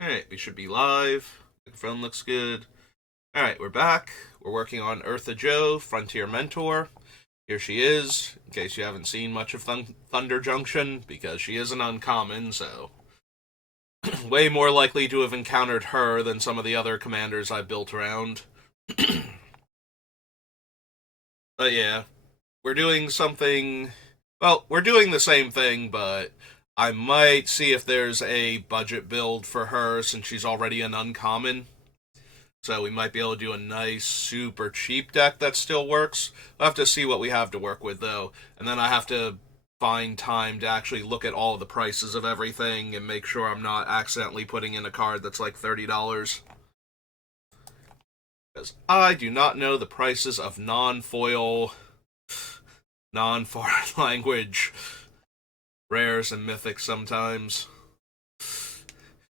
Alright, we should be live. The phone looks good. Alright, we're back. We're working on Ertha Joe, Frontier Mentor. Here she is, in case you haven't seen much of Thunder Junction, because she is an uncommon, so way more likely to have encountered her than some of the other commanders I've built around. But yeah, we're doing something. Well, we're doing the same thing, but I might see if there's a budget build for her since she's already an uncommon. So we might be able to do a nice, super cheap deck that still works. I'll have to see what we have to work with, though. And then I have to find time to actually look at all the prices of everything and make sure I'm not accidentally putting in a card that's like $30. Because I do not know the prices of non-foil, non-foreign language rares and mythics sometimes.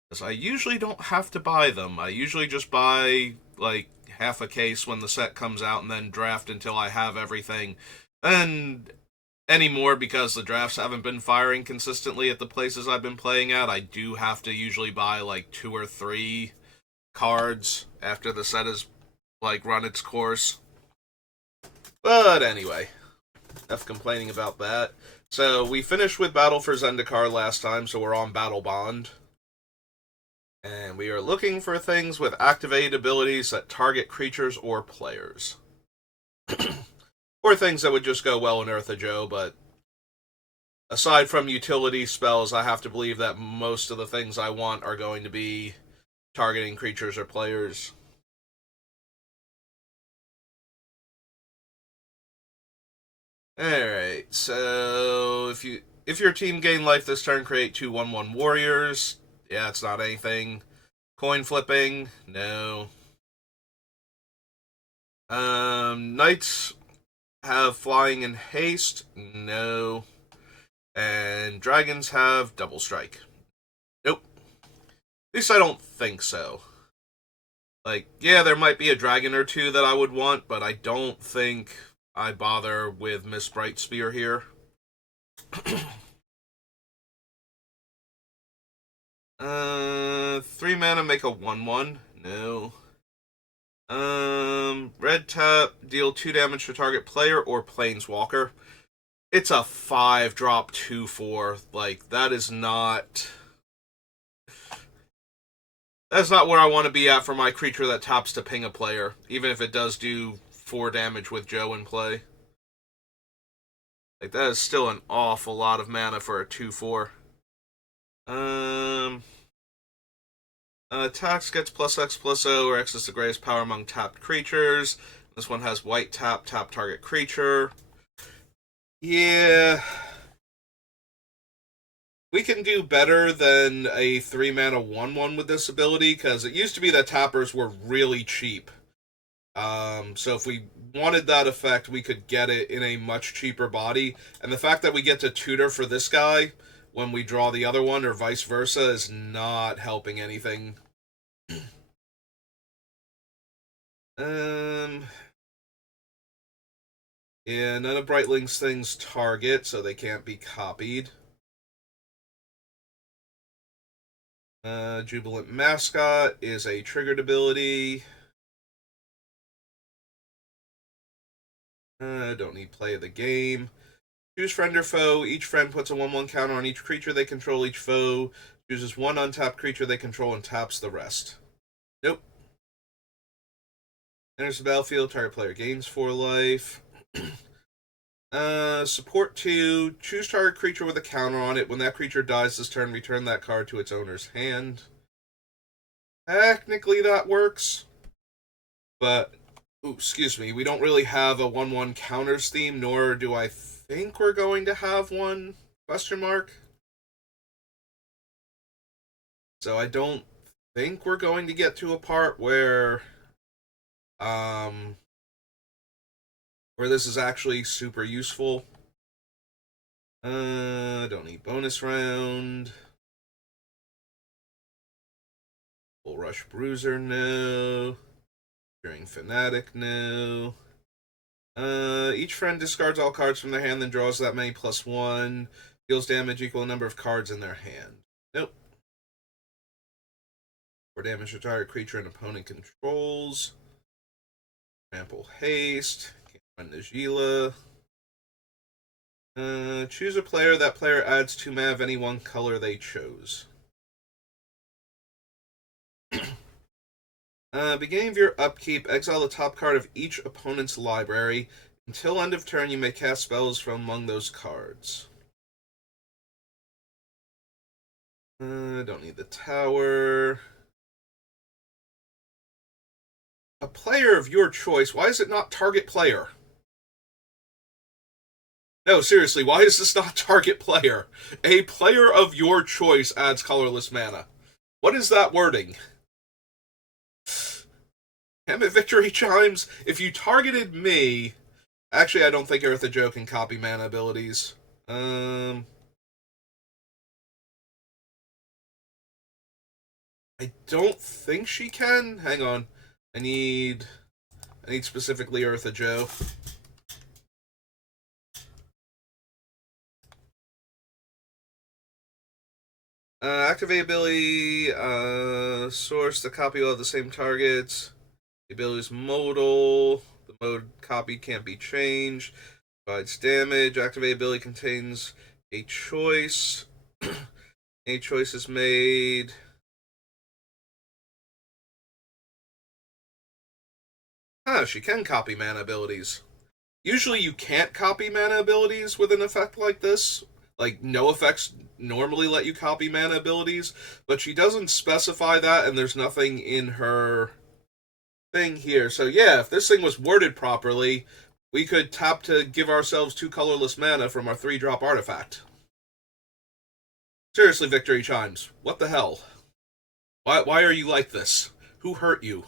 Because I usually don't have to buy them. I usually just buy, like, half a case when the set comes out and then draft until I have everything. And anymore, because the drafts haven't been firing consistently at the places I've been playing at, I do have to usually buy, like, 2 or 3 cards after the set has, like, run its course. But anyway, enough complaining about that. So, we finished with Battle for Zendikar last time, so we're on Battle Bond. And we are looking for things with activated abilities that target creatures or players. Or things that would just go well in Ertha Joe, but aside from utility spells, I have to believe that most of the things I want are going to be targeting creatures or players. Alright, so if your team gain life this turn, create 2/1/1 warriors. Yeah, it's not anything. Coin flipping, no. Knights have flying and haste, no. And dragons have double strike. Nope. At least I don't think so. Like, yeah, there might be a dragon or two that I would want, but I don't think I bother with Miss Bright Spear here. 3 mana, make a 1/1. No. Red tap, deal 2 damage to target player or planeswalker. It's a 5-drop 2/4. Like, that is not. That's not where I want to be at for my creature that taps to ping a player, even if it does do 4 damage with Joe in play. Like, that is still an awful lot of mana for a 2/4. Um, Attacks gets +X/+O, or X is the greatest power among tapped creatures. This one has white tap, tap target creature. Yeah. We can do better than a 3 mana 1/1 with this ability, because it used to be that tappers were really cheap. So if we wanted that effect, we could get it in a much cheaper body. And the fact that we get to tutor for this guy when we draw the other one, or vice versa, is not helping anything. Um, yeah, none of Brightling's things target, so they can't be copied. Jubilant Mascot is a triggered ability. Don't need play of the game. Choose friend or foe. Each friend puts a 1/1 counter on each creature they control. Each foe chooses one untapped creature they control and taps the rest. Nope. Enters the battlefield. Target player gains 4 life. Support 2. Choose target creature with a counter on it. When that creature dies this turn, return that card to its owner's hand. Technically, that works. But, excuse me, we don't really have a 1/1 counters theme, nor do I think we're going to have one? Question mark. So I don't think we're going to get to a part um where this is actually super useful. Don't need bonus round. Full Rush Bruiser, no. During Fanatic, no. Each friend discards all cards from their hand, then draws that many +1. Deals damage equal to the number of cards in their hand. Nope. For damage to target creature an opponent controls. Trample haste. Can't find Najila. Choose a player. That player adds 2 mana of any one color they chose. Beginning of your upkeep, exile the top card of each opponent's library. Until end of turn, you may cast spells from among those cards. Don't need the tower. A player of your choice. Why is it not target player? No, seriously, why is this not target player? A player of your choice adds colorless mana. What is that wording? Damn it, Victory Chimes. If you targeted me... Actually, I don't think Ertha Jo can copy mana abilities. I don't think she can. Hang on. I need specifically Ertha Jo. Activate ability, source, the copy will have the same targets. The ability is modal. The mode copy can't be changed. Provides damage. Activate ability contains a choice. A choice is made. She can copy mana abilities. Usually you can't copy mana abilities with an effect like this. Like, no effects normally let you copy mana abilities, but she doesn't specify that, and there's nothing in her thing here. So yeah, if this thing was worded properly, we could tap to give ourselves 2 colorless mana from our 3-drop artifact. Seriously, Victory Chimes, what the hell? Why are you like this? Who hurt you?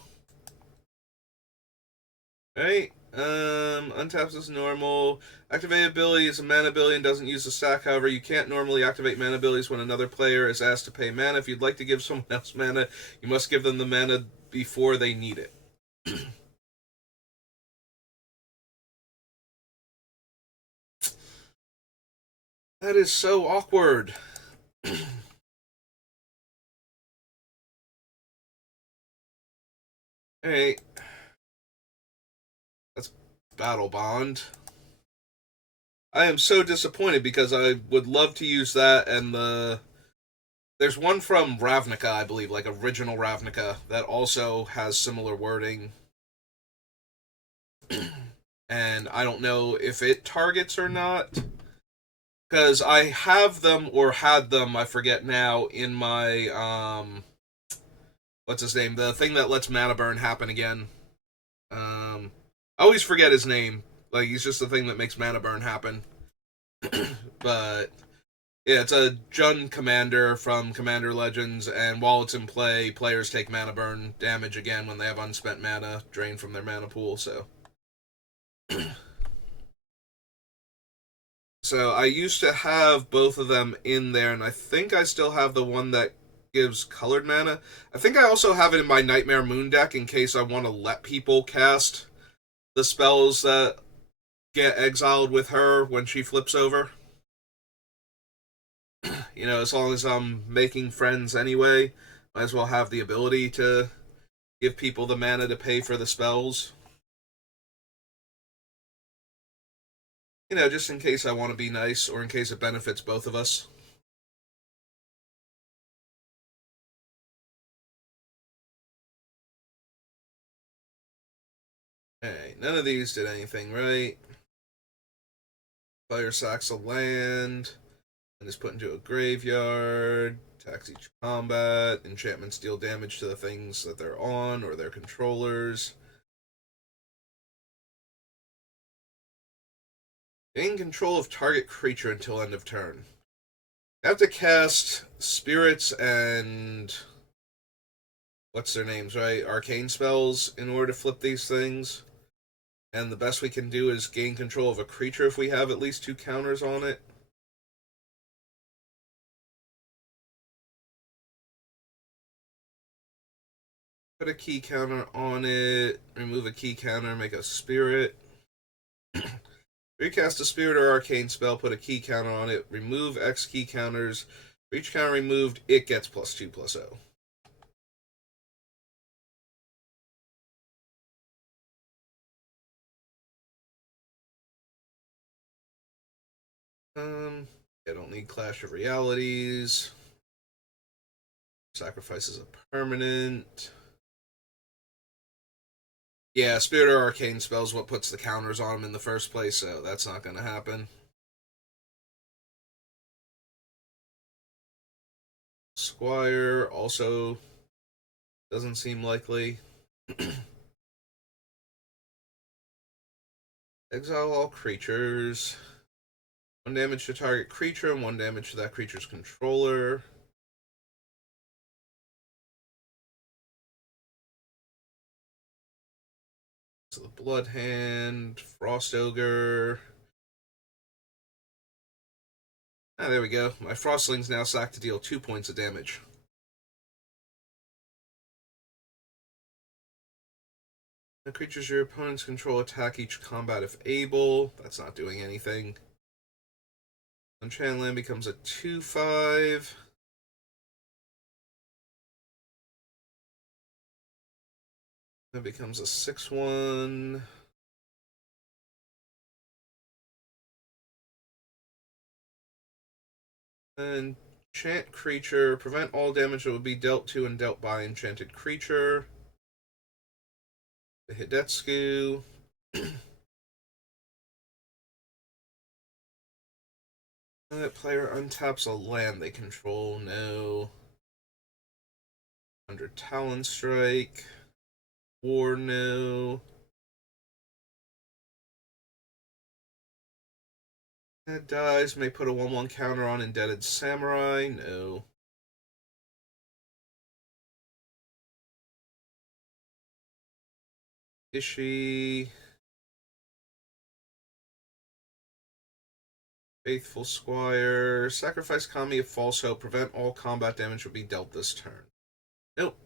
Right? Untaps is normal. Activate ability is a mana ability and doesn't use the sack. However, you can't normally activate mana abilities when another player is asked to pay mana. If you'd like to give someone else mana, you must give them the mana before they need it. That is so awkward. Alright. That's Battle Bond. I am so disappointed because I would love to use that and there's one from Ravnica, I believe, like original Ravnica, that also has similar wording. And I don't know if it targets or not. Because I have them, or had them, I forget now, in my, what's his name? The thing that lets mana burn happen again. I always forget his name. Like, he's just the thing that makes mana burn happen. But, yeah, it's a Jund commander from Commander Legends, and while it's in play, players take mana burn damage again when they have unspent mana drained from their mana pool, so... So I used to have both of them in there, and I think I still have the one that gives colored mana. I think I also have it in my Nightmare Moon deck in case I want to let people cast the spells that get exiled with her when she flips over. You know, as long as I'm making friends anyway, might as well have the ability to give people the mana to pay for the spells. You know, just in case I want to be nice, or in case it benefits both of us. Alright, none of these did anything right. Fire sacks a land, and is put into a graveyard. Attacks each combat. Enchantments deal damage to the things that they're on, or their controllers. Gain control of target creature until end of turn. You have to cast spirits and... what's their names, right? Arcane spells in order to flip these things. And the best we can do is gain control of a creature if we have at least 2 counters on it. Put a key counter on it. Remove a key counter, make a spirit. Recast a spirit or arcane spell, put a key counter on it. Remove X key counters. For each counter removed, it gets +2/+0. I don't need Clash of Realities. Sacrifices a permanent. Yeah, Spirit or Arcane spells what puts the counters on him in the first place, so that's not going to happen. Squire also doesn't seem likely. Exile all creatures. 1 damage to target creature and 1 damage to that creature's controller. So the Blood Hand, Frost Ogre. Ah, there we go. My Frostling's now sacked to deal 2 points of damage. The creatures your opponents control attack each combat if able. That's not doing anything. Unchanneled Land becomes a 2/5. That becomes a 6/1. And enchant creature. Prevent all damage that would be dealt to and dealt by enchanted creature. The Hidetsugu. That player untaps a land they control. No. Under Talon Strike. War, no. That dies. May put a 1/1 counter on Indebted Samurai. No. Ishii. Faithful Squire. Sacrifice Kami of False Hope. Prevent all combat damage will be dealt this turn. Nope.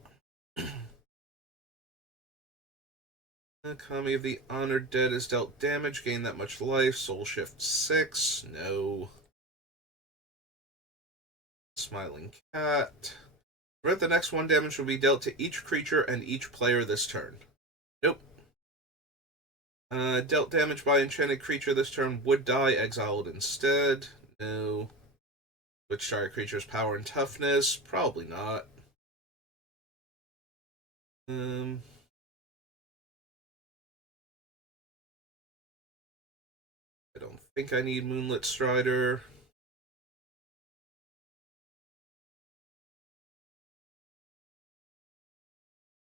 Kami of the Honored Dead is dealt damage. Gain that much life. Soul Shift 6. No. Smiling Cat. Prevent the next 1 damage will be dealt to each creature and each player this turn. Nope. Dealt damage by enchanted creature this turn would die, exiled instead. No. Switch target creature's power and toughness? Probably not. I don't think I need Moonlit Strider.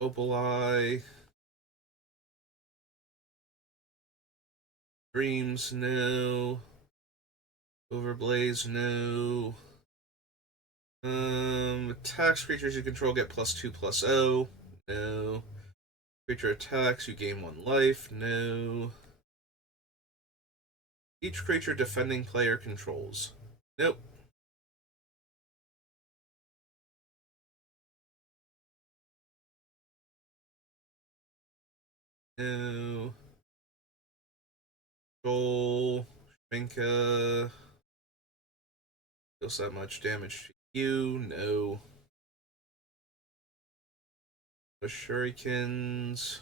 Opal Eye. Dreams, no. Overblaze, no. Attacks creatures you control get +2/+0. No. Creature attacks, you gain 1 life. No. Each creature defending player controls. Nope. No. Joel. Shrinka. Deals that much damage to you. No. The Shurikens.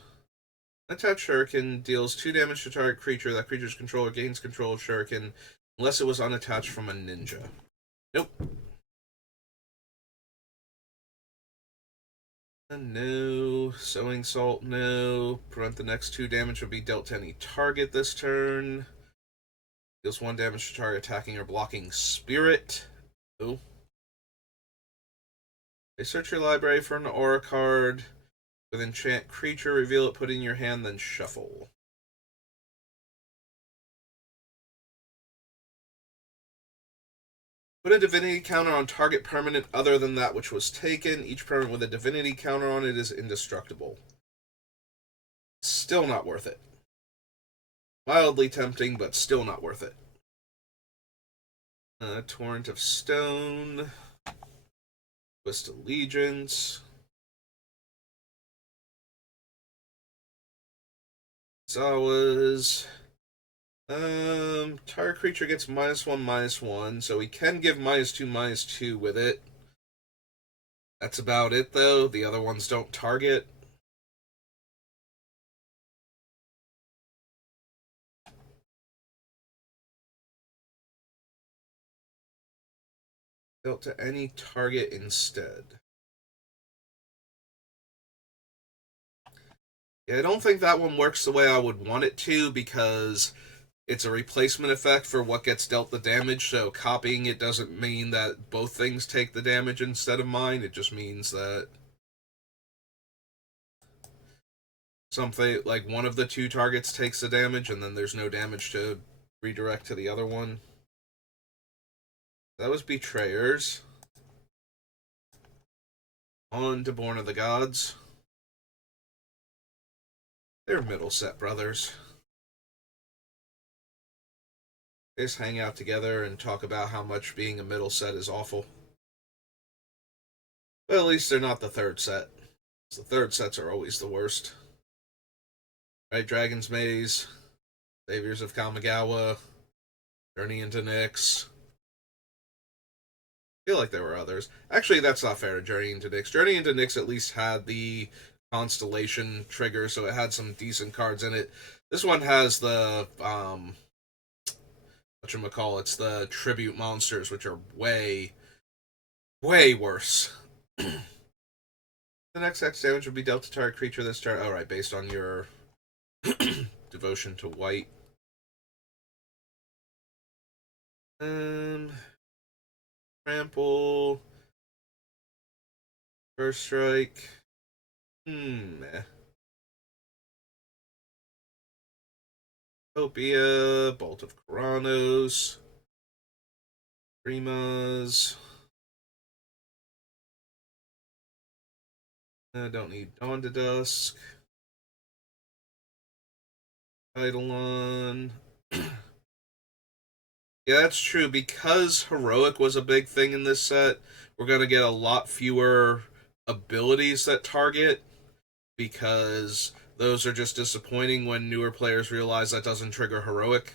Attach Shuriken deals 2 damage to target creature. That creature's controller gains control of Shuriken unless it was unattached from a ninja. Nope. No. Sowing Salt, no. Prevent the next 2 damage will be dealt to any target this turn. Deals 1 damage to target attacking or blocking spirit. No. They search your library for an aura card. With enchant creature, reveal it, put it in your hand, then shuffle. Put a divinity counter on target permanent other than that which was taken. Each permanent with a divinity counter on it is indestructible. Still not worth it. Mildly tempting, but still not worth it. Torrent of Stone. Twist Allegiance. Zawa's. Target creature gets -1/-1, so we can give -2/-2 with it. That's about it, though. The other ones don't target. Dealt to any target instead. Yeah, I don't think that one works the way I would want it to because it's a replacement effect for what gets dealt the damage, so copying it doesn't mean that both things take the damage instead of mine. It just means that something like one of the two targets takes the damage and then there's no damage to redirect to the other one. That was Betrayers. On to Born of the Gods. They're Middleset brothers. They just hang out together and talk about how much being a Middleset is awful. But at least they're not the third set. The third sets are always the worst. Right, Dragon's Maze, Saviors of Kamigawa, Journey into Nyx. I feel like there were others. Actually, that's not fair to Journey into Nyx. Journey into Nyx at least had the Constellation trigger, so it had some decent cards in it. This one has the whatchamacallits, the tribute monsters, which are way, way worse. The next X damage would be dealt to target creature this turn. Alright, based on your devotion to white. Trample. First strike. Utopia. Bolt of Karanos. Primas. I don't need Dawn to Dusk. Eidolon. Yeah, that's true. Because Heroic was a big thing in this set, we're going to get a lot fewer abilities that target, because those are just disappointing when newer players realize that doesn't trigger Heroic.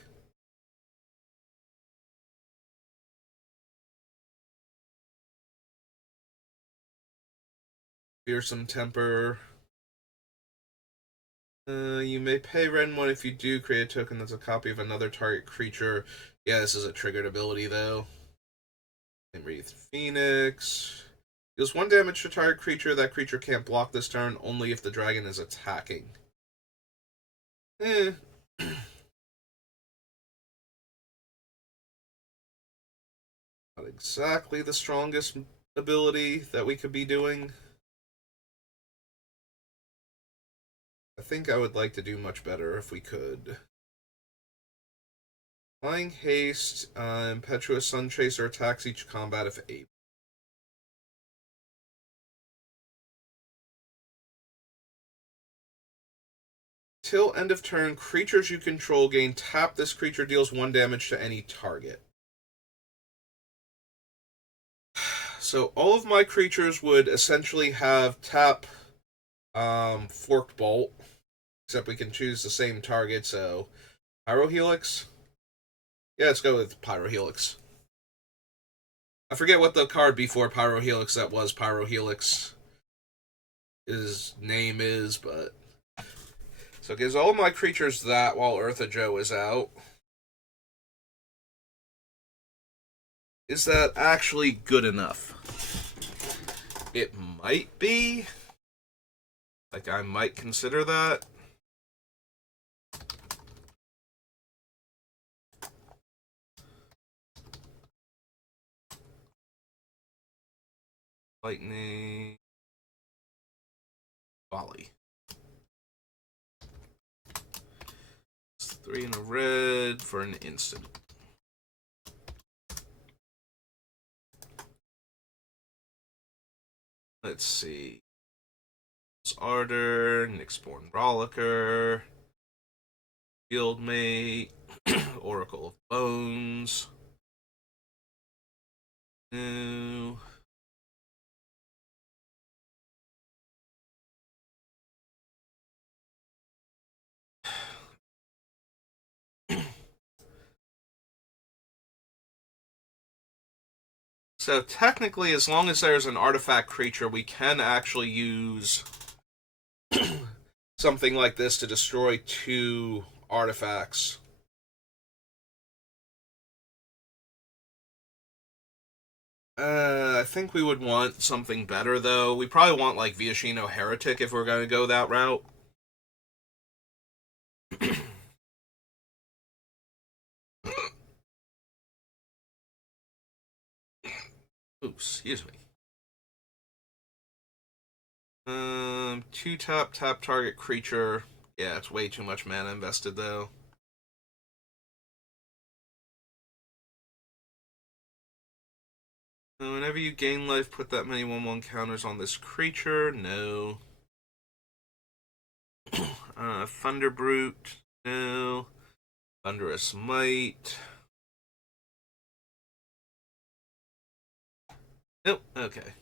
Fearsome Temper. You may pay Ren 1 if you do create a token that's a copy of another target creature. Yeah, this is a triggered ability, though. Wreathed Phoenix. Deals 1 damage to target creature. That creature can't block this turn, only if the dragon is attacking. Not exactly the strongest ability that we could be doing. I think I would like to do much better if we could. Flying Haste, Impetuous Sunchaser attacks each combat if able. Till end of turn, creatures you control gain tap. This creature deals 1 damage to any target. So all of my creatures would essentially have tap, Forked Bolt, except we can choose the same target, so Pyrohelix? Yeah, let's go with Pyrohelix. I forget what the card before Pyrohelix that was Pyrohelix his name is, but... So it gives all my creatures that while Ertha Joe is out. Is that actually good enough? It might be. Like, I might consider that. Lightning. Volley. It's 3 in a red for an instant. Let's see. Ardor, Nyxborn Rollicker, Fieldmate, Oracle of Bones. New. So technically, as long as there's an artifact creature, we can actually use something like this to destroy 2 artifacts. I think we would want something better, though. We probably want, like, Viashino Heretic if we're going to go that route. Oops, excuse me. 2 tap, tap target creature. Yeah, it's way too much mana invested, though. Whenever you gain life, put that many 1/1 counters on this creature. No. Thunder Brute. No. Thunderous Might. Nope. Okay.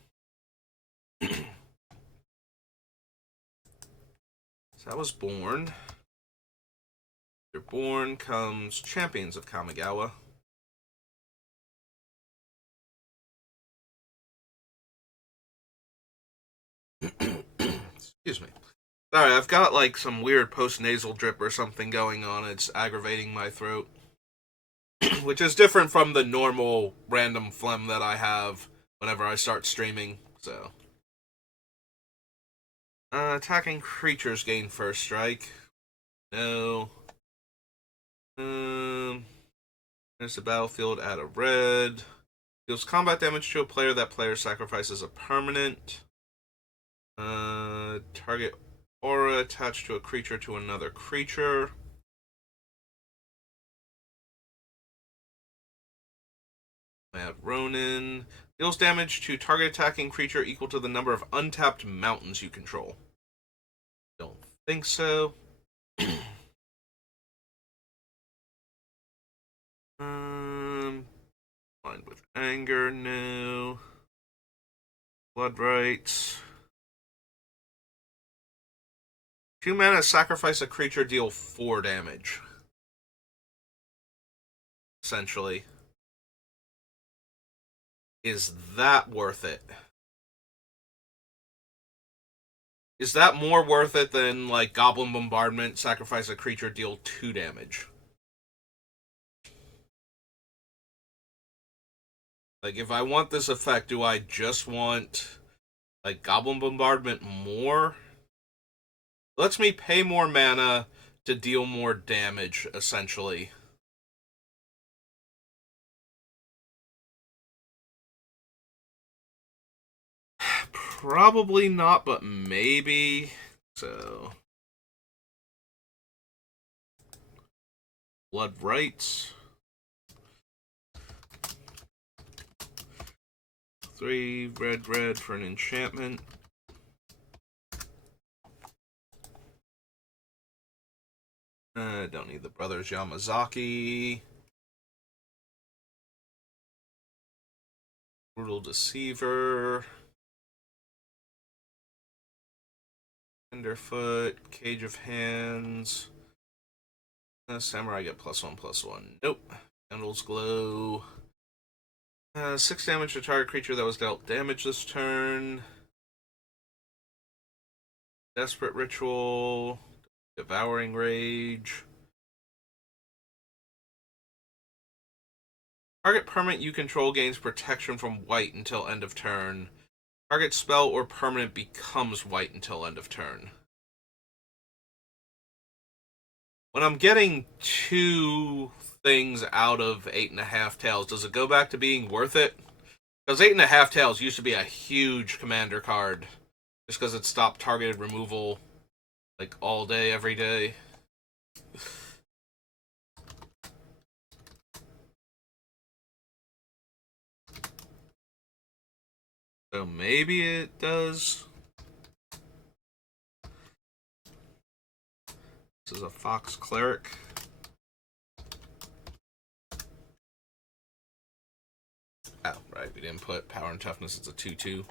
So I was born. After born comes Champions of Kamigawa. Excuse me. Sorry, I've got like some weird post-nasal drip or something going on. It's aggravating my throat. Which is different from the normal random phlegm that I have whenever I start streaming, so. Attacking creatures gain first strike. No. There's the battlefield, add a red. Deals combat damage to a player. That player sacrifices a permanent. Target aura attached to a creature to another creature. Add Ronin. Deals damage to target attacking creature equal to the number of untapped mountains you control. Don't think so. Blind with anger, no. Blood rights. 2 mana, sacrifice a creature, deal 4 damage. Essentially. Is that worth it? Is that more worth it than, like, Goblin Bombardment, sacrifice a creature, deal 2 damage? Like, if I want this effect, do I just want, like, Goblin Bombardment more? Lets me pay more mana to deal more damage, essentially. Probably not, but maybe. So. Blood rights. 3 red for an enchantment. Don't need the Brothers Yamazaki. Brutal Deceiver. Tenderfoot. Cage of Hands. Samurai get +1/+1. Nope. Candles Glow. 6 damage to target creature that was dealt damage this turn. Desperate Ritual. Devouring Rage. Target permanent you control gains protection from white until end of turn. Target spell or permanent becomes white until end of turn. When I'm getting 2 things out of 8.5 Tails, does it go back to being worth it? Because 8.5 Tails used to be a huge commander card. Just because it stopped targeted removal like all day, every day. So maybe it does. This is a Fox Cleric. Oh, right, we didn't put power and toughness. It's a 2/2.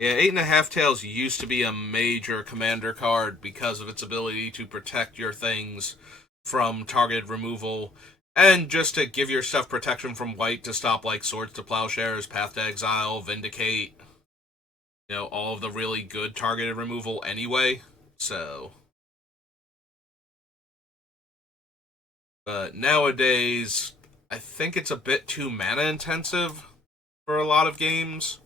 Yeah, 8.5 Tails used to be a major commander card because of its ability to protect your things from targeted removal and just to give yourself protection from white to stop like Swords to Plowshares, Path to Exile, Vindicate, all of the really good targeted removal anyway. So, But nowadays, I think it's a bit too mana intensive for a lot of games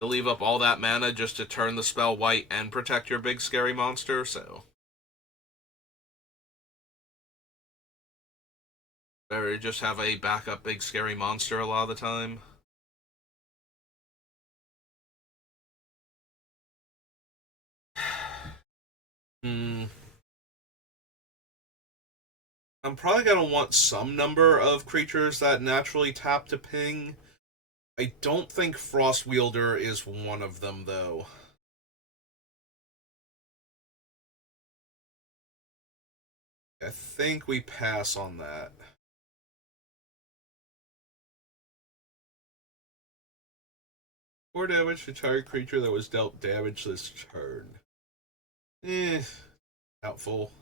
to leave up all that mana just to turn the spell white and protect your big scary monster, so better just have a backup big scary monster a lot of the time. Hmm. I'm probably gonna want some number of creatures that naturally tap to ping. I don't think Frost Wielder is one of them, though. I think we pass on that. 4 damage to target creature that was dealt damage this turn. Doubtful.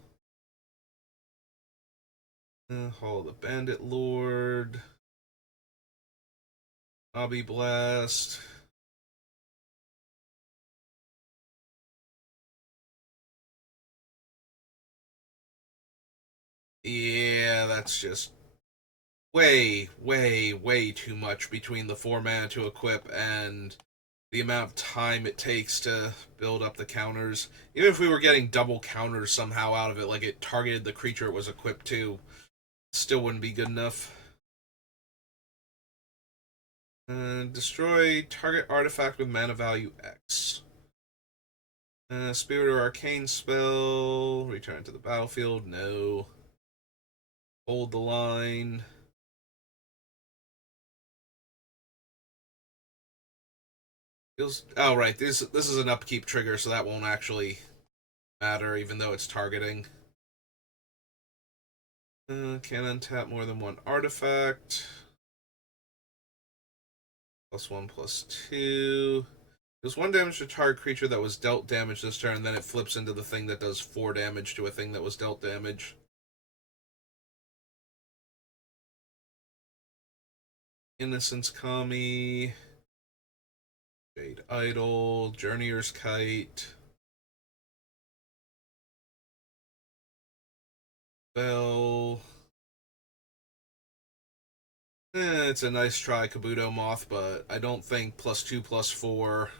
Hall of the Bandit Lord. Obby Blast. Yeah, that's just way too much between the 4 mana to equip and the amount of time it takes to build up the counters. Even if we were getting double counters somehow out of it, like it targeted the creature it was equipped to, still wouldn't be good enough. Destroy target artifact with mana value X. Spirit or Arcane spell. Return to the battlefield. No. Hold the line. Oh, right. This is an upkeep trigger, so that won't actually matter, even though it's targeting. Can untap more than one artifact. +1/+2. Does 1 damage to target creature that was dealt damage this turn, and then it flips into the thing that does 4 damage to a thing that was dealt damage. Innocence Kami. Jade Idol. Journeyer's Kite. Bell. It's a nice try, Kabuto Moth, but I don't think +2/+4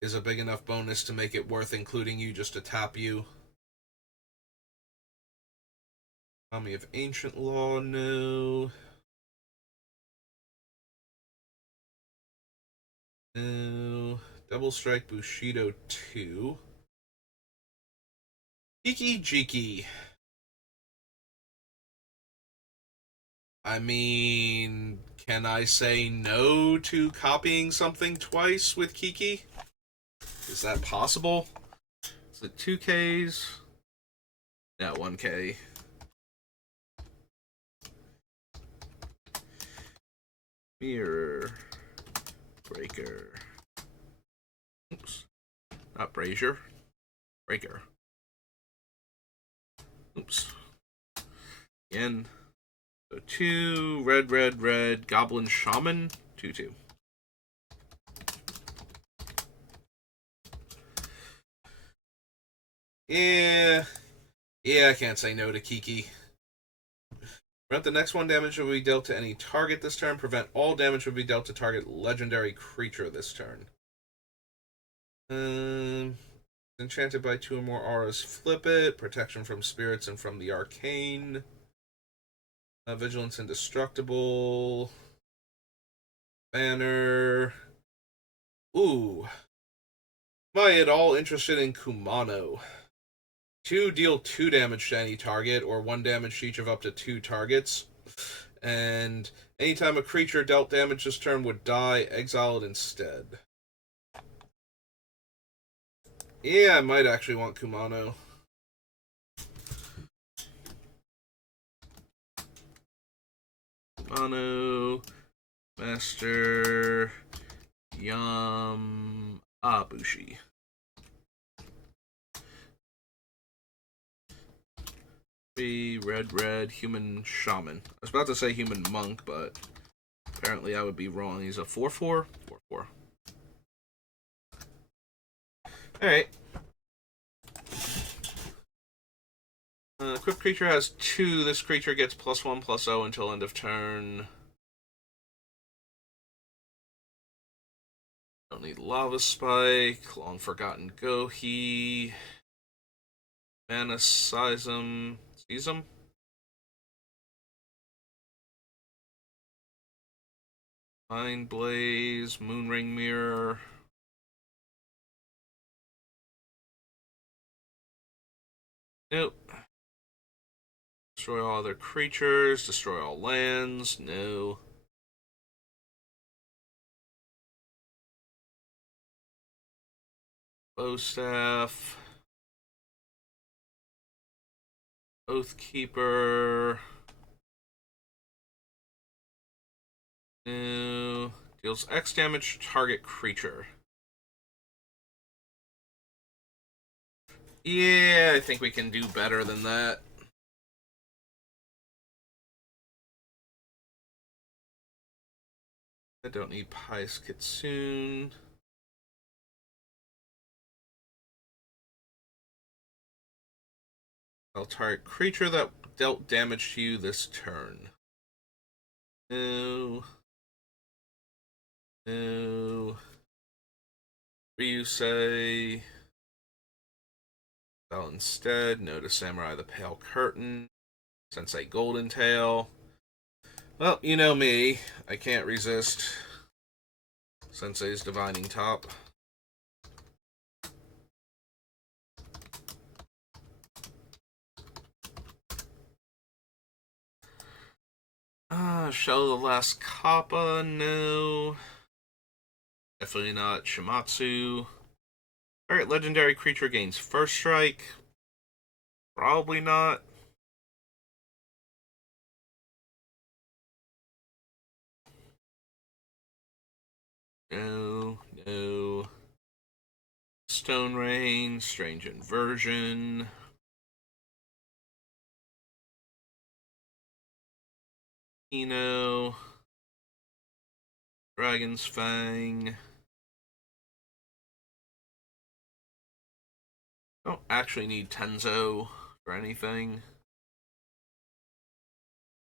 is a big enough bonus to make it worth including you just to tap you. Army of Ancient Law, no. No. Double Strike Bushido 2. Jiki Jiki. I mean, can I say no to copying something twice with Kiki? Is that possible? Is it 2Ks? Yeah, 1K. Mirror. Breaker. Oops. Not Brazier. Breaker. Oops. Again. So 2, red, Goblin Shaman, 2/2. Yeah, I can't say no to Kiki. Prevent the next 1 damage will be dealt to any target this turn. Prevent all damage will be dealt to target legendary creature this turn. Enchanted by 2 or more auras, flip it. Protection from spirits and from the arcane. Vigilance indestructible. Banner. Ooh. Am I at all interested in Kumano? 2 deal 2 damage to any target, or 1 damage to each of up to 2 targets. And anytime a creature dealt damage this turn would die, exile it instead. Yeah, I might actually want Kumano. Kumano, Master, Yam, Abushi. Red, human shaman. I was about to say human monk, but apparently I would be wrong. He's a 4/4? 4/4. Alright. Equipped creature has 2. This creature gets +1/+0 until end of turn. Don't need Lava Spike. Long Forgotten Gohi. Mana Seism. Seism? Mind Blaze. Moonring Mirror. Nope. Destroy all other creatures. Destroy all lands. No. Bowstaff. Oathkeeper. No. Deals X damage to target creature. Yeah, I think we can do better than that. I don't need Pious Kitsune. I'll target creature that dealt damage to you this turn. No. No. Ryusei. Well, instead, no to Samurai the Pale Curtain. Sensei Golden Tail. Well, you know me. I can't resist Sensei's Divining Top. Shell of the Last Kappa, no. Definitely not Shimatsu. Alright, legendary creature gains first strike. Probably not. No, no. Stone Rain, Strange Inversion. Eno. Dragon's Fang. Don't actually need Tenzo for anything.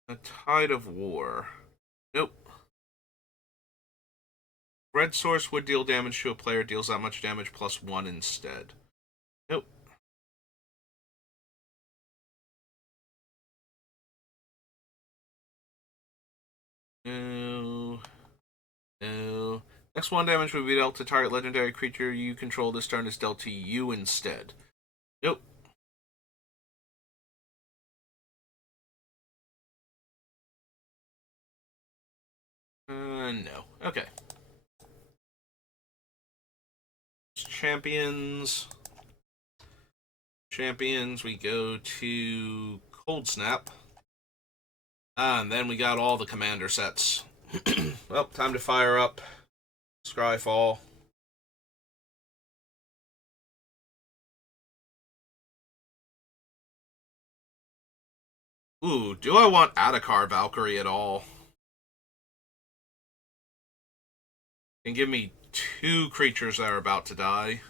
A Tide of War. Nope. Red Source would deal damage to a player, deals that much damage +1 instead. Nope. No. No. Next 1 damage would be dealt to target legendary creature you control this turn is dealt to you instead. Nope. No. Okay. Champions. Champions, we go to Cold Snap. And then we got all the commander sets. Well, time to fire up Scryfall. Ooh, do I want Adakar Valkyrie at all? And give me 2 creatures that are about to die.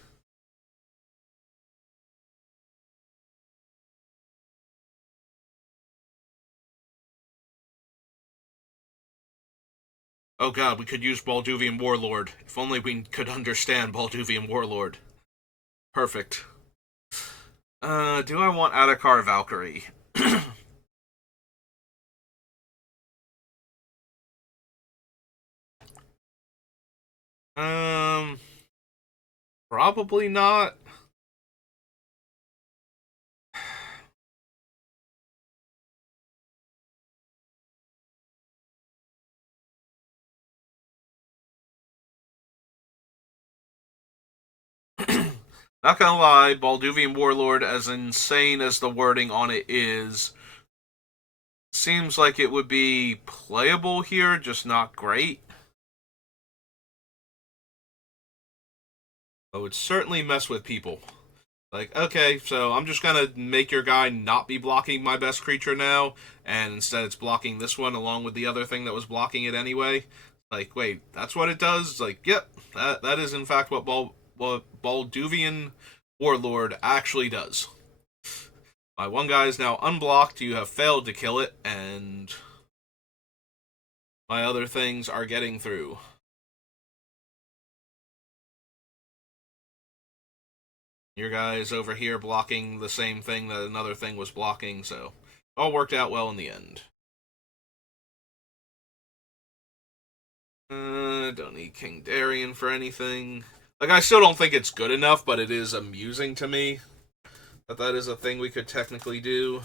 Oh god, we could use Balduvian Warlord. If only we could understand Balduvian Warlord. Perfect. Do I want Adakar Valkyrie? um, Probably not. Not gonna lie, Balduvian Warlord, as insane as the wording on it is, seems like it would be playable here, just not great. Oh, it certainly mess with people. Like, okay, so I'm just gonna make your guy not be blocking my best creature now, and instead it's blocking this one along with the other thing that was blocking it anyway. Like, wait, that's what it does? Like, yep, that is in fact what Balduvian Warlord actually does. My one guy is now unblocked. You have failed to kill it, and my other things are getting through. Your guy is over here blocking the same thing that another thing was blocking, so all worked out well in the end. Don't need King Darien for anything. Like, I still don't think it's good enough, but it is amusing to me that is a thing we could technically do.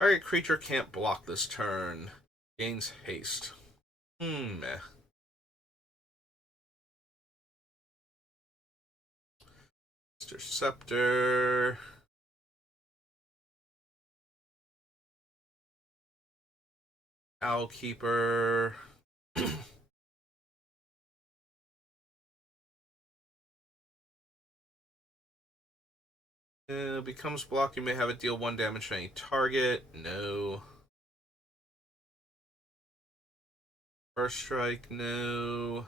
Target creature can't block this turn. Gains haste. Meh. Mr. Scepter. Owlkeeper. Becomes blocked. You may have it deal 1 damage to any target. No. First strike. No.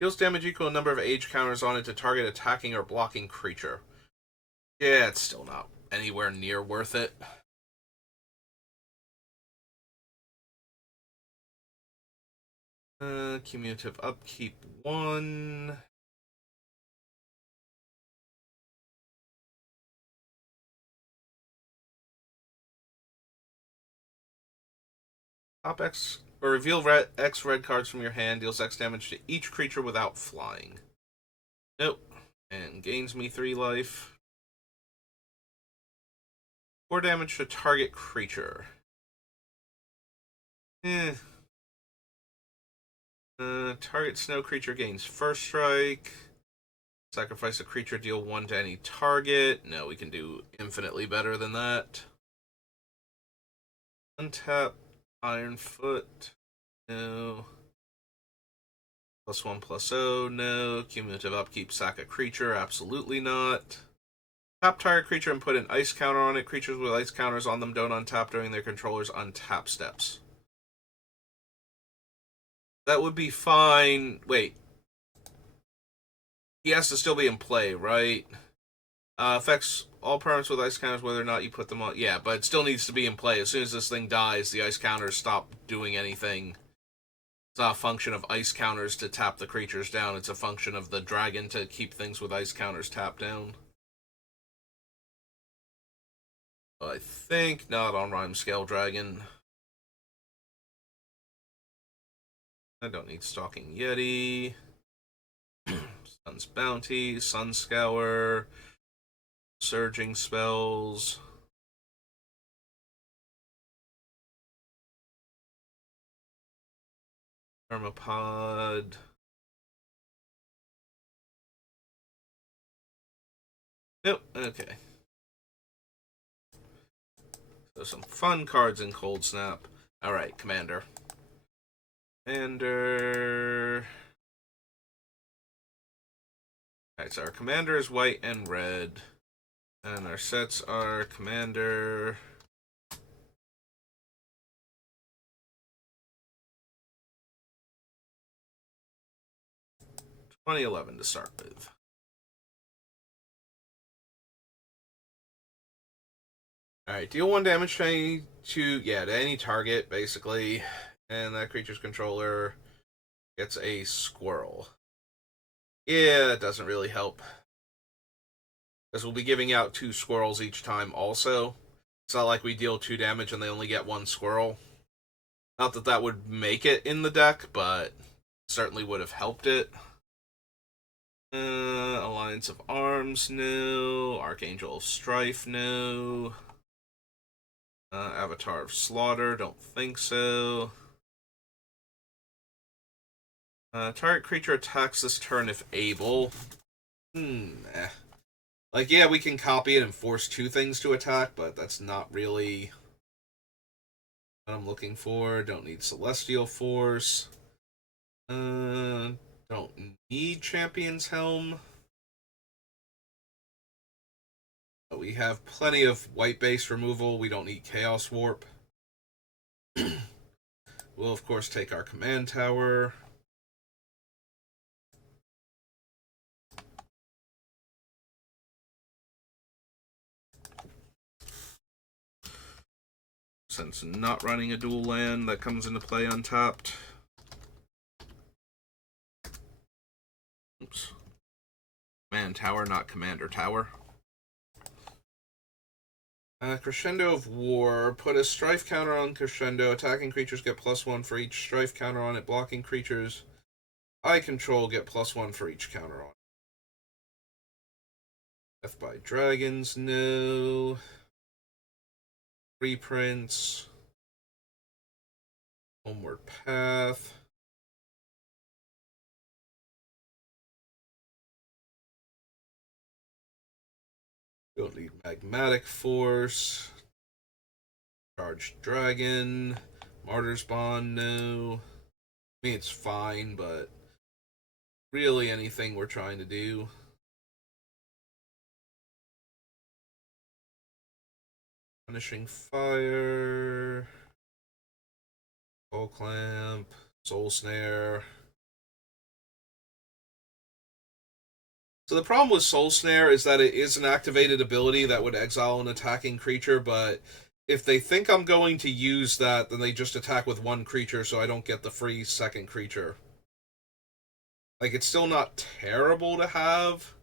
Deals damage equal to number of age counters on it to target attacking or blocking creature. Yeah, it's still not anywhere near worth it. Cumulative upkeep 1. Top X or reveal X red cards from your hand, deals X damage to each creature without flying. Nope. And gains me 3 life. 4 damage to target creature. Target snow creature gains first strike. Sacrifice a creature, deal 1 to any target. No, we can do infinitely better than that. Untap Ironfoot. No. +1/+0. No. Cumulative upkeep, sack a creature. Absolutely not. Tap target creature and put an ice counter on it. Creatures with ice counters on them don't untap during their controller's untap steps. That would be fine. Wait. He has to still be in play, right? Affects all permanents with ice counters whether or not you put them on. Yeah, but it still needs to be in play. As soon as this thing dies, the ice counters stop doing anything. It's not a function of ice counters to tap the creatures down. It's a function of the dragon to keep things with ice counters tapped down. I think not on Rhyme Scale Dragon. I don't need Stalking Yeti. Sun's Bounty, Sun Scour, Surging Spells. Thermopod. Nope, okay. So some fun cards in Cold Snap. Alright, Commander. Commander. Alright, so our Commander is white and red. And our sets are Commander. $2011 to start with. Alright, deal 1 damage to any target, basically. And that creature's controller gets a squirrel. Yeah, that doesn't really help. Because we'll be giving out 2 squirrels each time also. It's not like we deal 2 damage and they only get 1 squirrel. Not that that would make it in the deck, but certainly would have helped it. Alliance of Arms, no. Archangel of Strife, no. Avatar of Slaughter, don't think so. Target creature attacks this turn if able. Like, yeah, we can copy it and force 2 things to attack, but that's not really what I'm looking for. Don't need Celestial Force. Don't need Champion's Helm. But we have plenty of white base removal. We don't need Chaos Warp. We'll, of course, take our command tower. since not running a dual land that comes into play untapped. Oops. Command tower, not commander tower. Crescendo of War. Put a strife counter on Crescendo. Attacking creatures get +1 for each strife counter on it. Blocking creatures I control get +1 for each counter on it. Death by Dragons, no. Reprints. Homeward Path. Don't need Magmatic Force. Charged Dragon. Martyr's Bond, no. I mean, it's fine, but really anything we're trying to do. Punishing Fire. Soul Clamp. Soul Snare. So the problem with Soul Snare is that it is an activated ability that would exile an attacking creature, but if they think I'm going to use that, then they just attack with one creature so I don't get the free second creature. Like, it's still not terrible to have,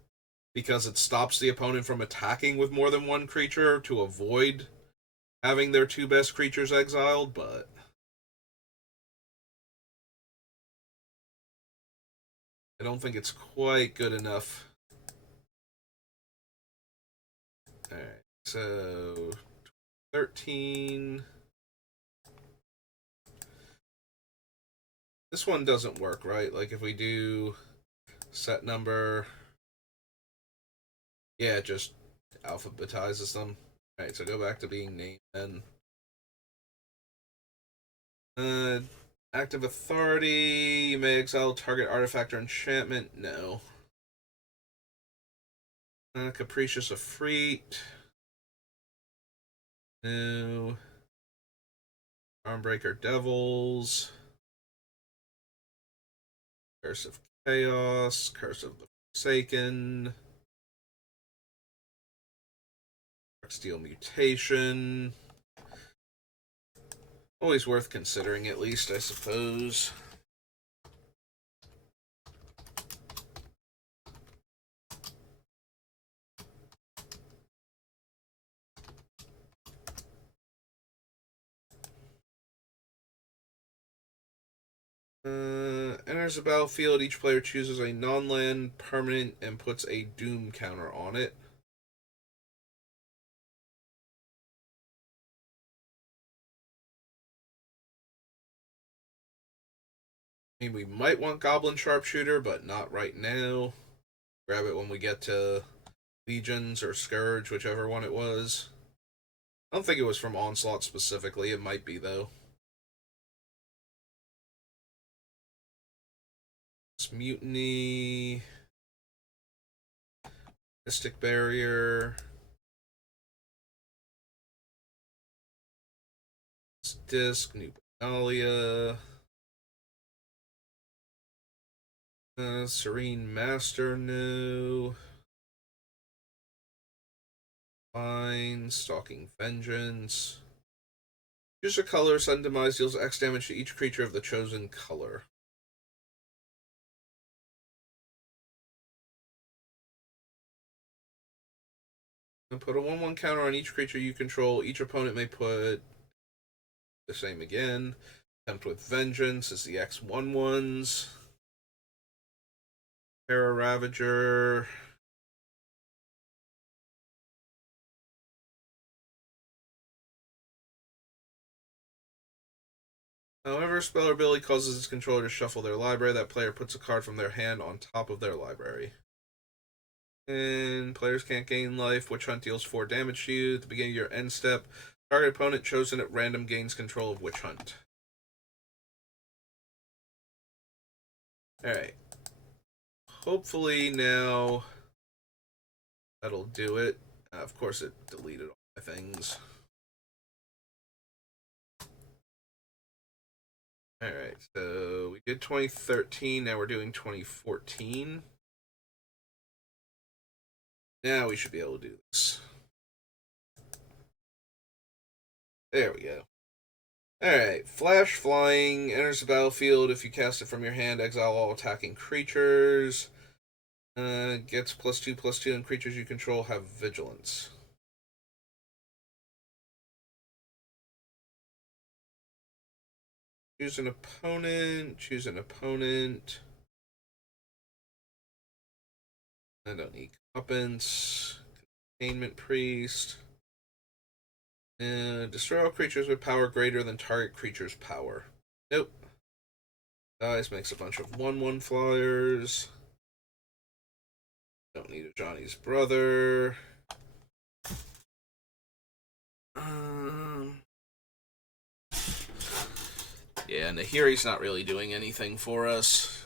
because it stops the opponent from attacking with more than one creature to avoid having their two best creatures exiled, but I don't think it's quite good enough. Alright, so 13. This one doesn't work, right? Like, if we do set number, yeah, it just alphabetizes them. Alright, so go back to being named then. Active Authority. You may exile target artifact or enchantment. No. Capricious Efreet. No. Armbreaker Devils. Curse of Chaos. Curse of the Forsaken. Steel Mutation. Always worth considering, at least, I suppose. Enters the battlefield. Each player chooses a non-land permanent and puts a Doom counter on it. I mean, we might want Goblin Sharpshooter, but not right now. Grab it when we get to Legions or Scourge, whichever one it was. I don't think it was from Onslaught specifically. It might be, though. Mutiny. Mystic Barrier. Disc. New Benalia. Serene Master, no. Fine. Stalking Vengeance. Choose a color. Sudden Demise deals X damage to each creature of the chosen color. And put a 1/1 counter on each creature you control. Each opponent may put the same again. Tempt with Vengeance is the X1/1s. Terra Ravager. However, a spell or ability causes its controller to shuffle their library. That player puts a card from their hand on top of their library. And players can't gain life. Witch Hunt deals 4 damage to you. At the beginning of your end step, target opponent chosen at random gains control of Witch Hunt. Alright. Hopefully now that'll do it. Of course, it deleted all my things. Alright, so we did 2013, now we're doing 2014. Now we should be able to do this. There we go. Alright, Flash Flying enters the battlefield. If you cast it from your hand, exile all attacking creatures. Gets +2/+2, and creatures you control have vigilance. Choose an opponent. Choose an opponent. I don't need Compens. Containment Priest. Destroy all creatures with power greater than target creature's power. Nope. Dice, makes a bunch of 1/1 flyers. Don't need a Johnny's brother. Yeah, Nahiri's not really doing anything for us.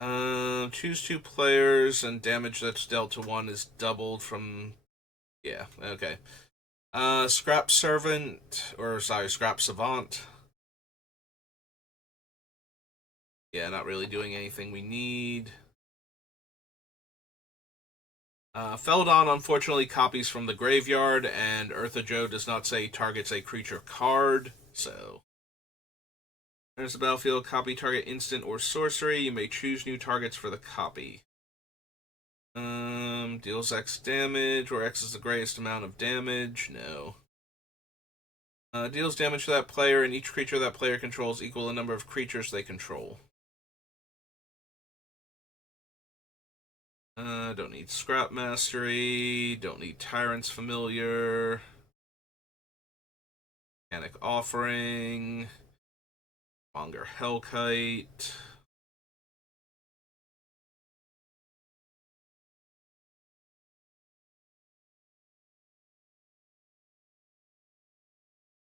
Choose 2 players, and damage that's dealt to 1 is doubled from... Yeah, okay. Scrap Servant, or sorry, Scrap Savant. Yeah, not really doing anything we need. Feldon unfortunately copies from the graveyard, and Ertha Joe does not say targets a creature card, so... There's the battlefield, copy target instant or sorcery. You may choose new targets for the copy. Deals X damage, where X is the greatest amount of damage. No. Deals damage to that player, and each creature that player controls equal the number of creatures they control. Don't need Scrap Mastery. Don't need Tyrant's Familiar. Mechanic Offering. Monger Hellkite.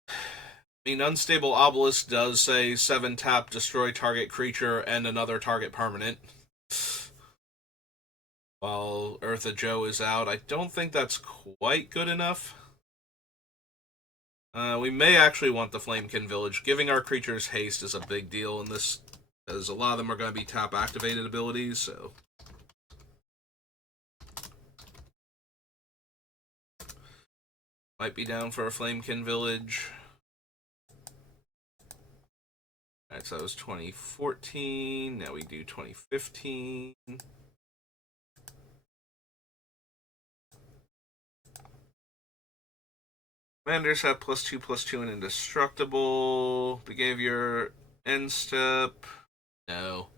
I mean, Unstable Obelisk does say 7 tap, destroy target creature and another target permanent. While Ertha Joe is out. I don't think that's quite good enough. We may actually want the Flamekin Village. Giving our creatures haste is a big deal in this, because a lot of them are going to be tap activated abilities, so... Might be down for a Flamekin Village. Alright, so that was 2014. Now we do 2015. Commanders have +2/+2 and indestructible. Behavior, end step. No.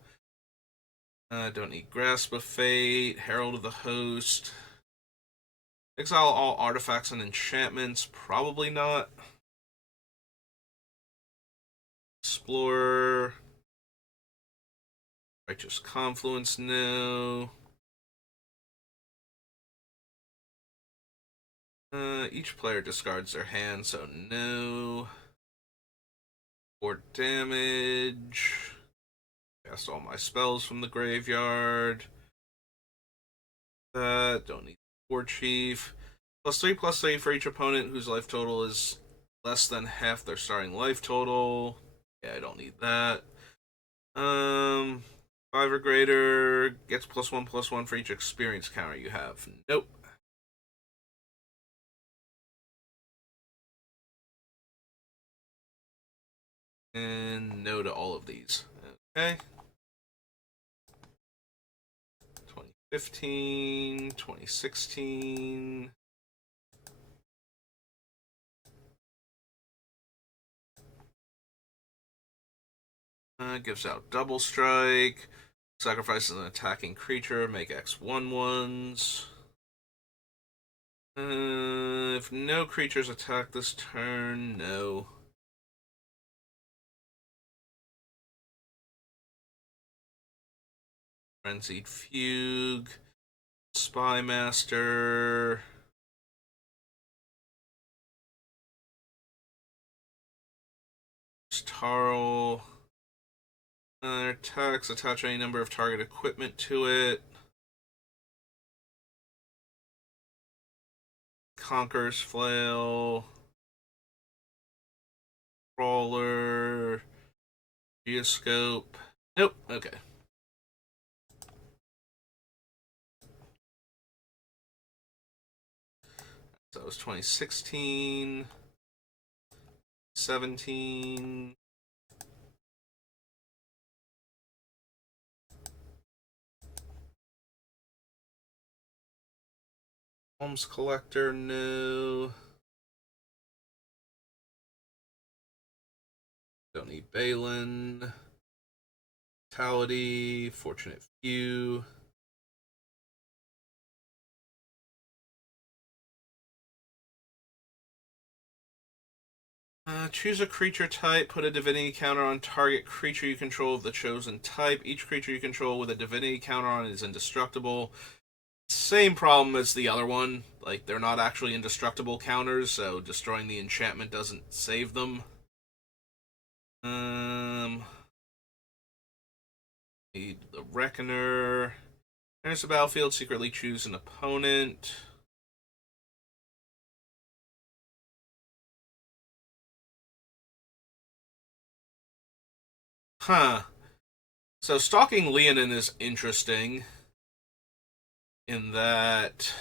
Don't need Grasp of Fate. Herald of the Host. Exile all artifacts and enchantments. Probably not. Explorer. Righteous Confluence, no. Each player discards their hand, so no. 4 damage. Cast all my spells from the graveyard. Don't need War Chief. +3/+3 for each opponent whose life total is less than half their starting life total. Yeah, I don't need that. 5 or greater gets +1/+1 for each experience counter you have. Nope. And no to all of these. Okay. 2015, 2016. Gives out Double Strike. Sacrifices an attacking creature. Make X 1/1s. If no creatures attack this turn, no. Frenzied Fugue. Spy Master. Tarl. Attacks, attach any number of target equipment to it. Conqueror's Flail. Crawler. Geoscope. Nope, okay. So it was 2016. 17. Alms Collector, no. Don't need Balin. Vitality, Fortunate Few. Choose a creature type, put a divinity counter on target creature you control of the chosen type. Each creature you control with a divinity counter on is indestructible. Same problem as the other one. Like, they're not actually indestructible counters, so destroying the enchantment doesn't save them. Need the Reckoner. Enters the battlefield, secretly choose an opponent. Huh. So Stalking Leonin is interesting in that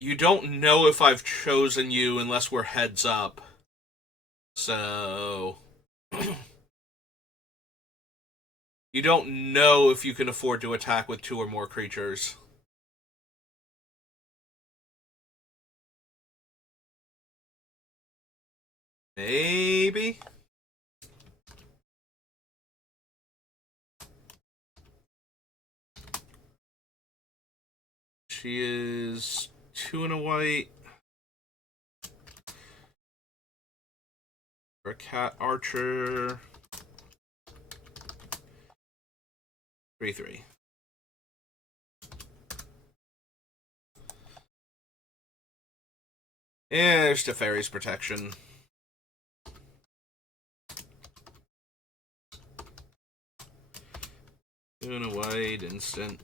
you don't know if I've chosen you unless we're heads up. So you don't know if you can afford to attack with 2 or more creatures. Maybe? She is 2 and a white. For a cat archer. 3/3. Yeah, there's Teferi's protection. Doing a white instant.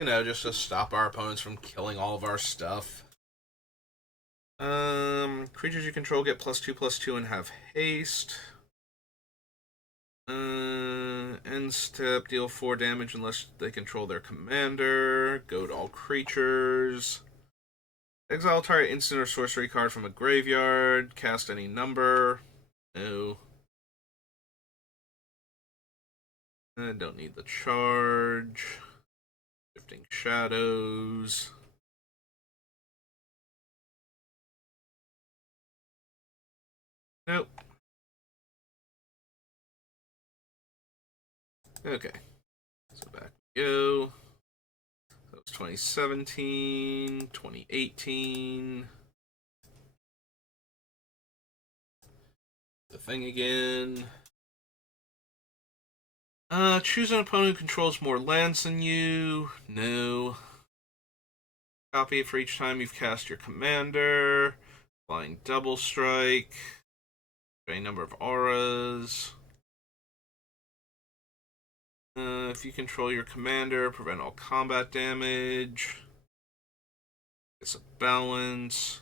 Just to stop our opponents from killing all of our stuff. Creatures you control get +2/+2 and have haste. End step, deal 4 damage unless they control their commander. Goad all creatures. Exile target instant or sorcery card from a graveyard. Cast any number. No. Don't need the charge. Shifting Shadows. Nope. Okay. So back we go. That was 2017, 2018. The thing again. Choose an opponent who controls more lands than you. No. Copy it for each time you've cast your commander. Flying double strike. A number of auras. If you control your commander, prevent all combat damage. It's a balance.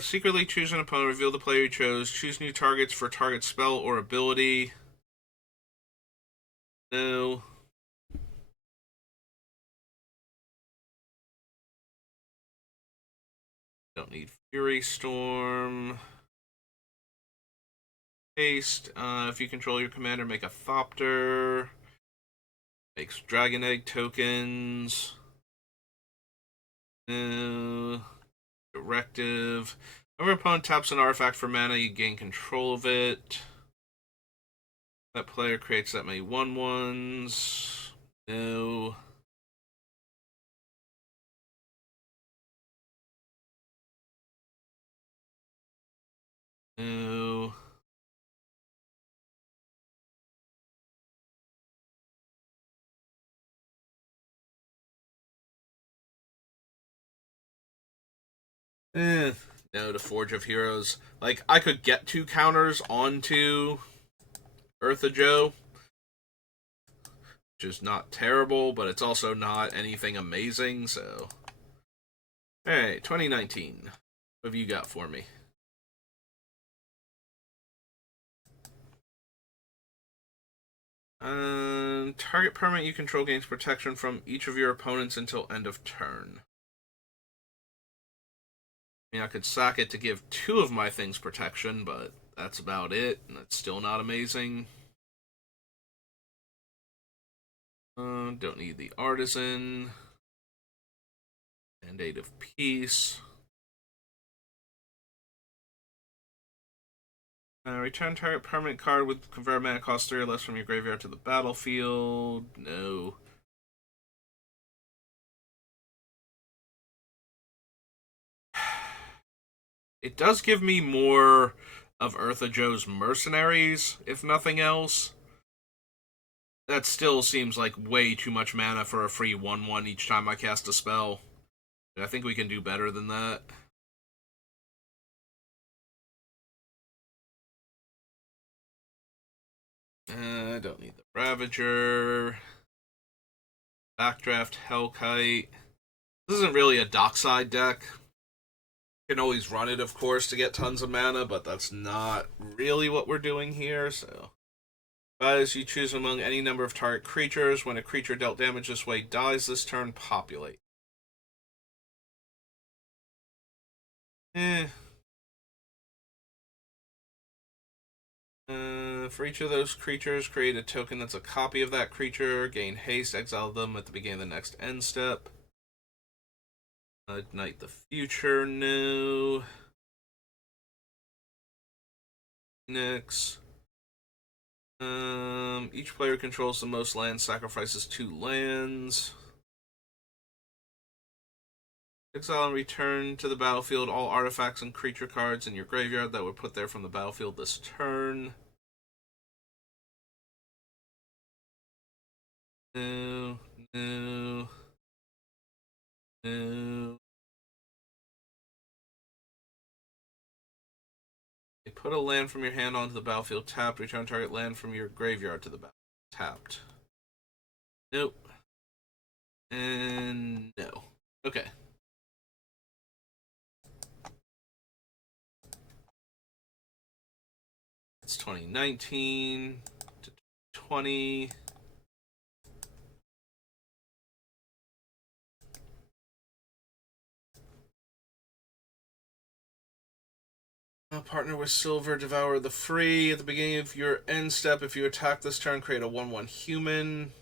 Secretly choose an opponent, reveal the player you chose. Choose new targets for target spell or ability. No. Don't need Fury Storm. Haste. If you control your commander, make a Thopter. Makes Dragon Egg tokens. No. Directive. Whenever opponent taps an artifact for mana, you gain control of it. That player creates that many 1/1s. No. No. No, to Forge of Heroes. Like, I could get 2 counters onto Ertha Joe, which is not terrible, but it's also not anything amazing, so. Alright, 2019. What have you got for me? Target permanent you control gains protection from each of your opponents until end of turn. I mean, I could sack it to give 2 of my things protection, but that's about it, and that's still not amazing. Don't need the Artisan. Band-Aid of Peace. Return target permanent card with convert mana cost 3 or less from your graveyard to the battlefield. No. It does give me more of Ertha Joe's Mercenaries, if nothing else. That still seems like way too much mana for a free 1/1 each time I cast a spell. I think we can do better than that. I don't need the Ravager. Backdraft Hellkite. This isn't really a Dockside deck. You can always run it, of course, to get tons of mana, but that's not really what we're doing here, so. As you choose among any number of target creatures, when a creature dealt damage this way dies this turn, populate. For each of those creatures, create a token that's a copy of that creature, gain haste, exile them at the beginning of the next end step. Ignite the Future, no. Next. Each player controls the most lands, sacrifices 2 lands. Exile and return to the battlefield all artifacts and creature cards in your graveyard that were put there from the battlefield this turn. No, no, no. You put a land from your hand onto the battlefield tapped. Return target land from your graveyard to the battlefield tapped. Nope. And no. Okay. It's 2019 to 20. Partner with Silver, Devour the Free. At the beginning of your end step, if you attack this turn, create a 1/1 human.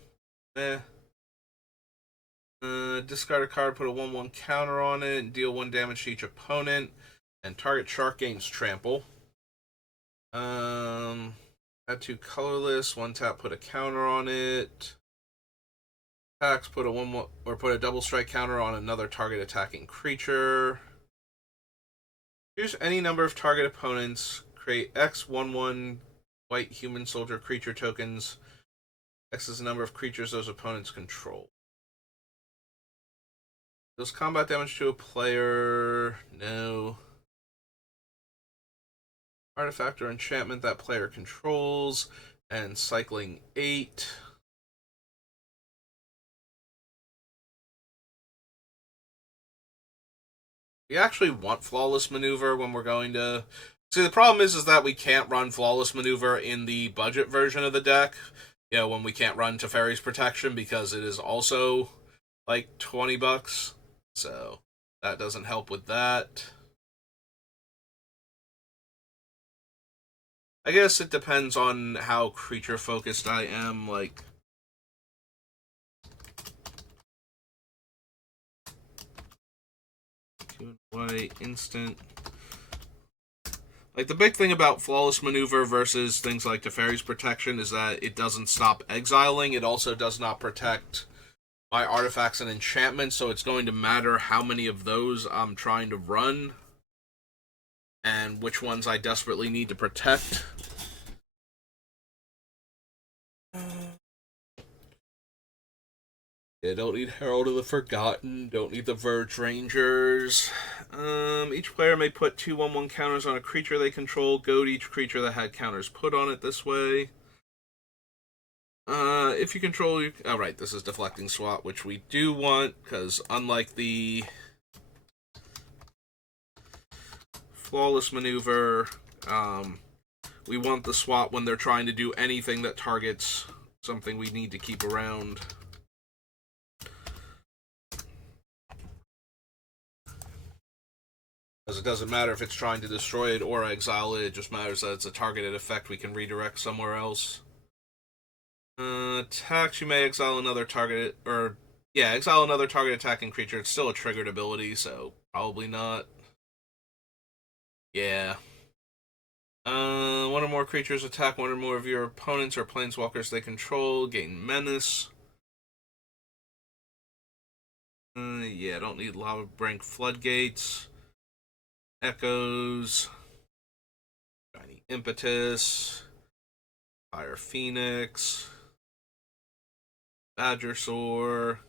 Discard a card, put a 1/1 counter on it, and deal 1 damage to each opponent. And target shark gains trample. Add 2 colorless, 1 tap, put a counter on it. Attacks, put a double strike counter on another target attacking creature. Choose any number of target opponents. Create X 1/1 white human soldier creature tokens. X is the number of creatures those opponents control. Does combat damage to a player? No. Artifact or enchantment that player controls. And cycling 8. We actually want Flawless Maneuver when we're going to... See, the problem is that we can't run Flawless Maneuver in the budget version of the deck. You know, when we can't run Teferi's Protection because it is also like $20. So that doesn't help with that. I guess it depends on how creature focused I am, like... White, instant. Like, the big thing about Flawless Maneuver versus things like Teferi's Protection is that it doesn't stop exiling. It also does not protect my artifacts and enchantments, so it's going to matter how many of those I'm trying to run and which ones I desperately need to protect. Yeah, don't need Herald of the Forgotten, don't need the Verge Rangers. Each player may put 2 1/1 counters on a creature they control. Goad each creature that had counters put on it this way. If you control... Oh, right, this is Deflecting Swat, which we do want, because unlike the Flawless Maneuver, we want the swat when they're trying to do anything that targets something we need to keep around. Because it doesn't matter if it's trying to destroy it or exile it, it just matters that it's a targeted effect we can redirect somewhere else. Attacks, you may exile another target, or yeah, exile another target attacking creature. It's still a triggered ability, so probably not. Yeah. One or more creatures attack one or more of your opponents or planeswalkers they control, gain menace. Yeah, don't need Lava Brink Floodgates. Echoes. Shiny Impetus. Fire Phoenix. Badger Soar.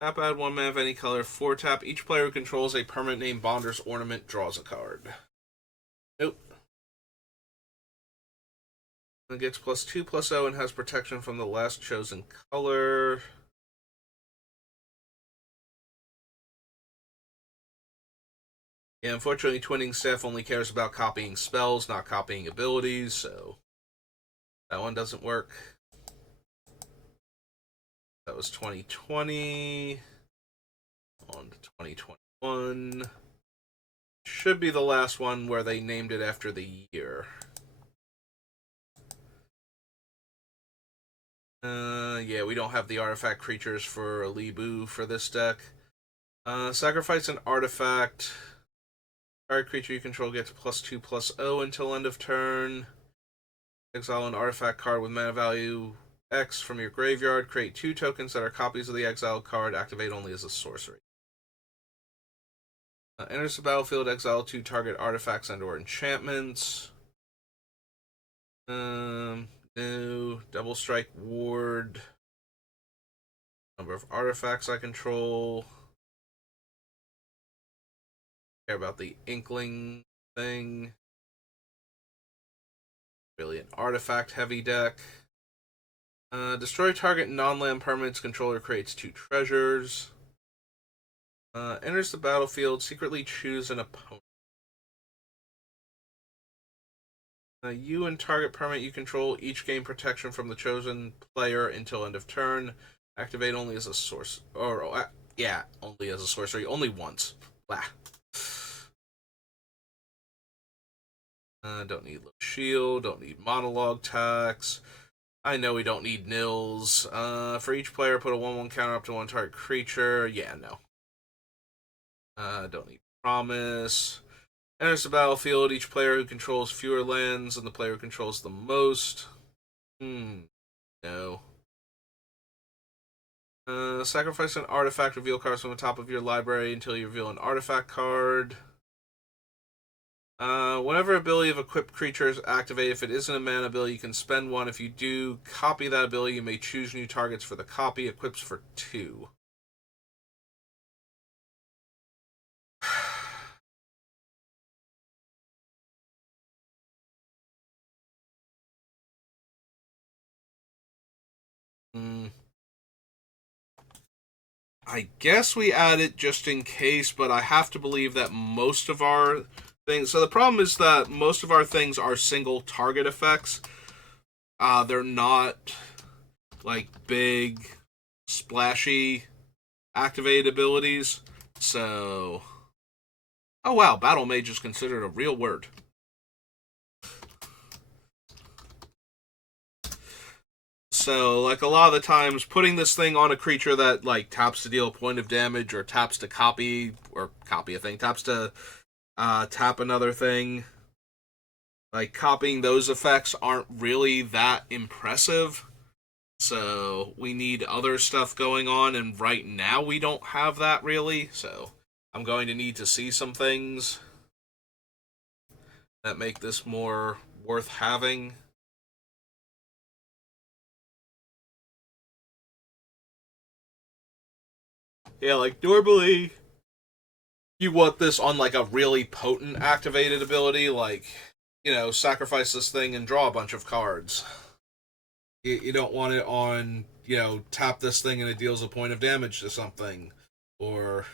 Tap, add 1 mana of any color. 4 tap. Each player who controls a permanent named Bonder's Ornament draws a card. Nope. It gets +2/+0 and has protection from the last chosen color. Yeah, unfortunately, Twinning Staff only cares about copying spells, not copying abilities, so that one doesn't work. That was 2020. On to 2021. Should be the last one where they named it after the year. Yeah, we don't have the artifact creatures for Alibu for this deck. Sacrifice an artifact. Target creature you control gets +2/+0 until end of turn. Exile an artifact card with mana value X from your graveyard. Create 2 tokens that are copies of the exiled card. Activate only as a sorcery. Enters the battlefield. Exile 2 target artifacts and/or enchantments. No. Double Strike Ward. Number of artifacts I control. Care about the Inkling thing. Really an artifact heavy deck. Destroy target non-land permanent's controller creates 2 treasures. Enters the battlefield. Secretly choose an opponent. You and target permanent you control each gain protection from the chosen player until end of turn. Activate only as a source. Yeah, only as a sorcery. Only once. Blah. Don't need shield. Don't need monologue tax. I know we don't need nils. For each player, put a 1/1 counter up to 1 target creature. Yeah, no. Don't need promise. Enters the battlefield. Each player who controls fewer lands and the player who controls the most. No. Sacrifice an artifact. Reveal cards from the top of your library until you reveal an artifact card. Whenever ability of equipped creature is activated, if it isn't a mana ability, you can spend 1. If you do copy that ability, you may choose new targets for the copy. Equips for 2. I guess we add it just in case, but I have to believe that most of our things. So the problem is that most of our things are single target effects. They're not like big, splashy activated abilities. So, oh wow, Battle Mage is considered a real word. So, like, a lot of the times, putting this thing on a creature that, like, taps to deal a point of damage, or taps to copy a thing, taps to tap another thing, like, copying those effects aren't really that impressive. So, we need other stuff going on, and right now we don't have that really. So, I'm going to need to see some things that make this more worth having. Yeah, like, normally you want this on, like, a really potent activated ability, like, sacrifice this thing and draw a bunch of cards. You don't want it on, tap this thing and it deals a point of damage to something, or,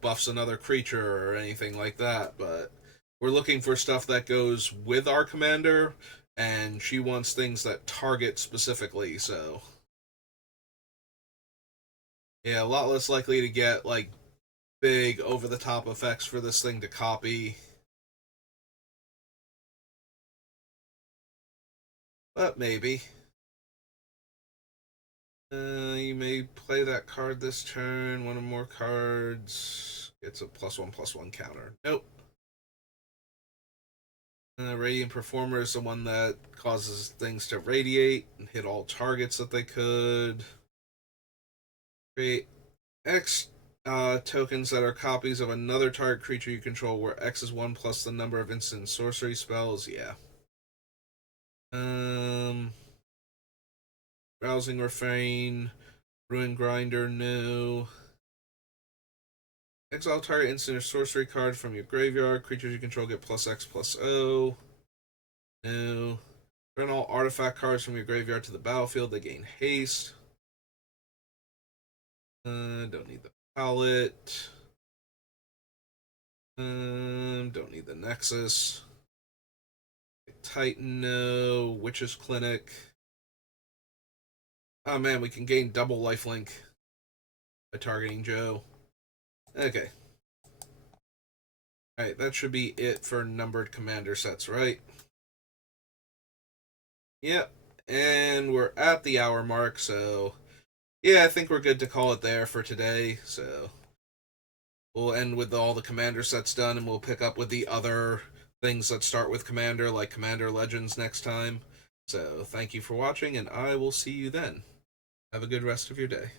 buffs another creature or anything like that. But we're looking for stuff that goes with our commander and she wants things that target specifically, so yeah, a lot less likely to get like big over the top effects for this thing to copy. But maybe. You may play that card this turn. One or more cards gets a +1/+1 counter. Nope. Radiant Performer is the one that causes things to radiate and hit all targets that they could. Create X tokens that are copies of another target creature you control, where X is 1 plus the number of instant sorcery spells. Yeah. Rousing Refrain, Ruin Grinder, no. Exile target instant or sorcery card from your graveyard. Creatures you control get +X/+O. No. Turn all artifact cards from your graveyard to the battlefield. They gain haste. Don't need the palette. Don't need the Nexus. Titan, no. Witch's Clinic. Oh man, we can gain double lifelink by targeting Joe. Okay. Alright, that should be it for numbered commander sets, right? Yep. And we're at the hour mark, so yeah, I think we're good to call it there for today. So we'll end with all the commander sets done, and we'll pick up with the other things that start with commander, like Commander Legends, next time. So thank you for watching, and I will see you then. Have a good rest of your day.